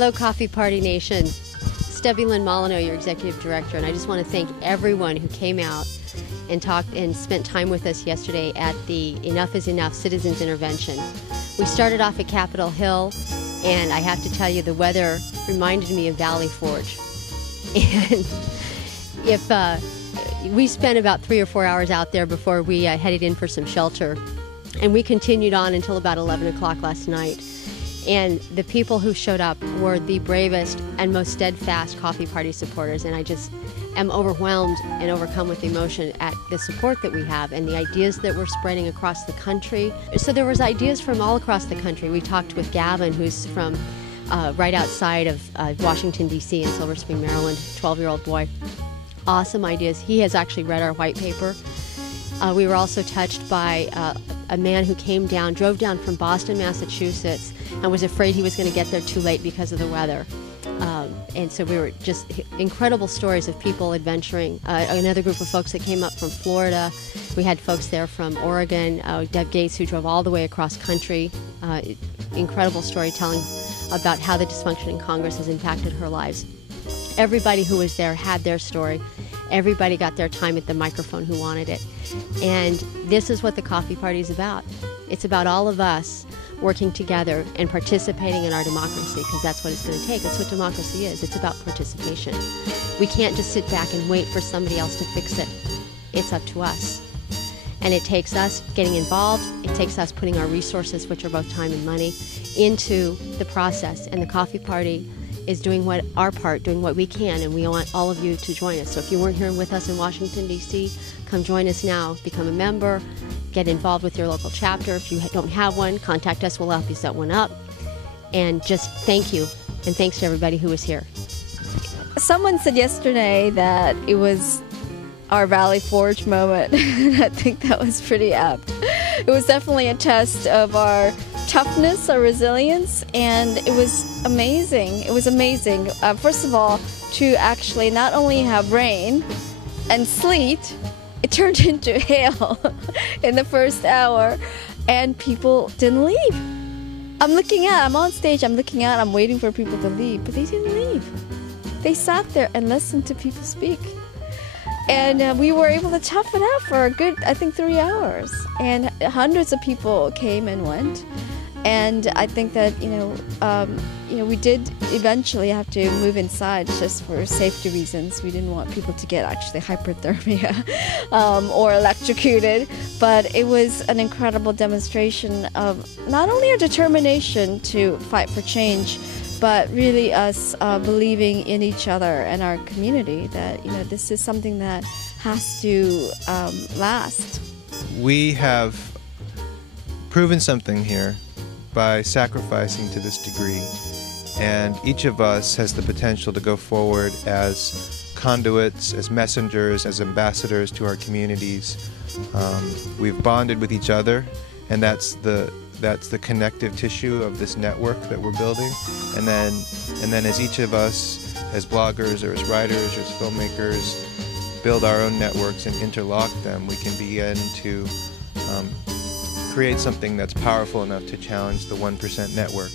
Hello, Coffee Party Nation. Stubby Lynn Molyneux, your executive director, and I just want to thank everyone who came out and talked and spent time with us yesterday at the Enough is Enough Citizens Intervention. We started off at Capitol Hill, and I have to tell you, the weather reminded me of Valley Forge. And we spent about 3 or 4 hours out there before we headed in for some shelter, and we continued on until about 11 o'clock last night. And the people who showed up were the bravest and most steadfast Coffee Party supporters, and I just am overwhelmed and overcome with emotion at the support that we have and the ideas that we're spreading across the country. So there was ideas from all across the country. We talked with Gavin, who's from right outside of Washington, D.C. in Silver Spring, Maryland, 12-year-old boy. Awesome ideas. He has actually read our white paper. We were also touched by a man who drove down from Boston, Massachusetts, and was afraid he was going to get there too late because of the weather. And so we were just incredible stories of people adventuring. Another group of folks that came up from Florida. We had folks there from Oregon. Deb Gates, who drove all the way across country. Incredible storytelling about how the dysfunction in Congress has impacted her lives. Everybody who was there had their story. Everybody got their time at the microphone who wanted it. And this is what the Coffee Party is about. It's about all of us working together and participating in our democracy, because that's what it's going to take. That's what democracy is. It's about participation. We can't just sit back and wait for somebody else to fix it. It's up to us. And it takes us getting involved. It takes us putting our resources, which are both time and money, into the process. And the Coffee Party is doing our part, doing what we can, and we want all of you to join us. So if you weren't here with us in Washington, D.C., come join us now. Become a member. Get involved with your local chapter. If you don't have one, contact us. We'll help you set one up. And just thank you. And thanks to everybody who was here. Someone said yesterday that it was our Valley Forge moment. I think that was pretty apt. It was definitely a test of our toughness, our resilience, and it was amazing. It was amazing. First of all, to actually not only have rain and sleet, it turned into hail in the first hour, and people didn't leave. I'm on stage, I'm looking out, I'm waiting for people to leave, but they didn't leave. They sat there and listened to people speak. And we were able to tough it out for a good, I think, 3 hours. And hundreds of people came and went. And I think that, we did eventually have to move inside just for safety reasons. We didn't want people to get actually hypothermia or electrocuted. But it was an incredible demonstration of not only our determination to fight for change, but really us believing in each other and our community, that this is something that has to last. We have proven something here by sacrificing to this degree, and each of us has the potential to go forward as conduits, as messengers, as ambassadors to our communities. We've bonded with each other, and that's the connective tissue of this network that we're building. And then as each of us, as bloggers or as writers or as filmmakers, build our own networks and interlock them, we can begin to create something that's powerful enough to challenge the 1% network,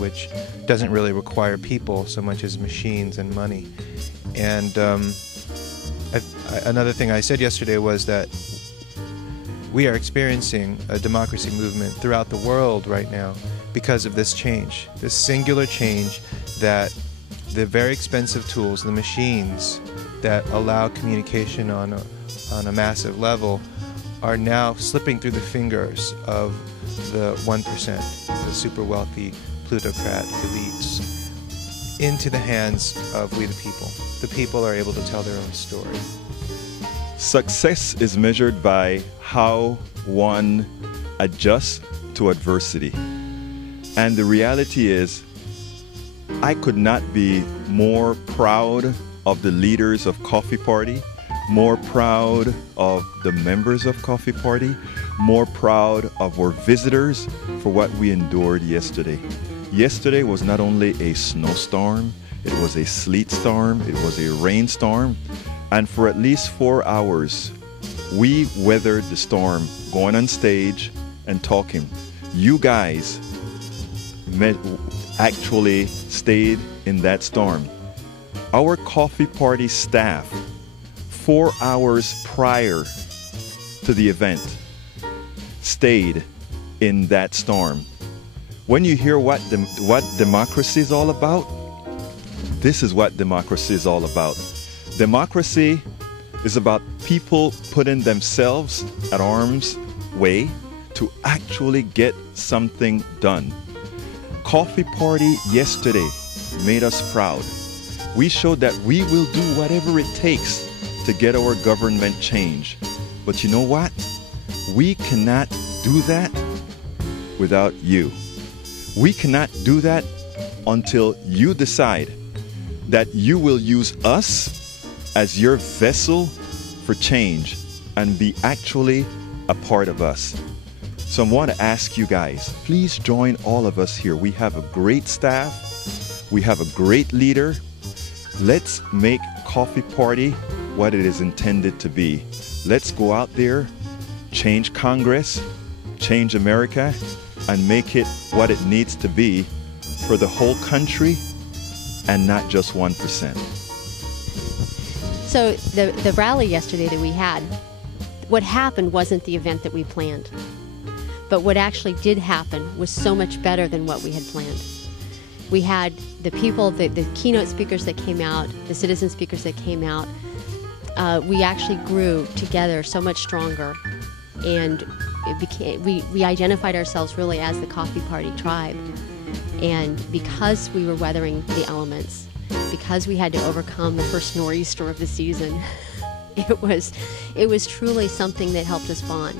which doesn't really require people so much as machines and money. And another thing I said yesterday was that we are experiencing a democracy movement throughout the world right now because of this change, this singular change, that the very expensive tools, the machines that allow communication on a massive level, are now slipping through the fingers of the 1%, the super wealthy plutocrat elites, into the hands of we the people. The people are able to tell their own story. Success is measured by how one adjusts to adversity. And the reality is, I could not be more proud of the leaders of Coffee Party, more proud of the members of Coffee Party, more proud of our visitors for what we endured yesterday. Yesterday was not only a snowstorm, it was a sleet storm, it was a rainstorm, and for at least 4 hours, we weathered the storm, going on stage and talking. You guys actually stayed in that storm. Our coffee party staff, 4 hours prior to the event, stayed in that storm. When you hear what democracy is all about, this is what democracy is all about. Democracy is about people putting themselves at arm's way to actually get something done. Coffee Party yesterday made us proud. We showed that we will do whatever it takes to get our government change. But you know what? We cannot do that without you. We cannot do that until you decide that you will use us as your vessel for change and be actually a part of us. So I want to ask you guys, please join all of us here. We have a great staff. We have a great leader. Let's make Coffee Party what it is intended to be. Let's go out there, change Congress, change America, and make it what it needs to be for the whole country and not just 1%. So the rally yesterday that we had, what happened wasn't the event that we planned. But what actually did happen was so much better than what we had planned. We had the people, the keynote speakers that came out, the citizen speakers that came out. We actually grew together so much stronger, and it became, we identified ourselves really as the Coffee Party tribe. And because we were weathering the elements, because we had to overcome the first nor'easter of the season, it was truly something that helped us bond.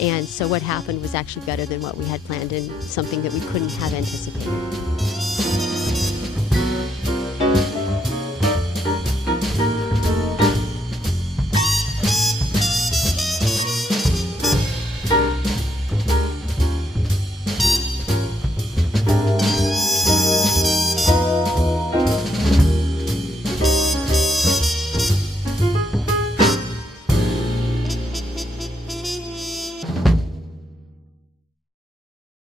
And so what happened was actually better than what we had planned, and something that we couldn't have anticipated.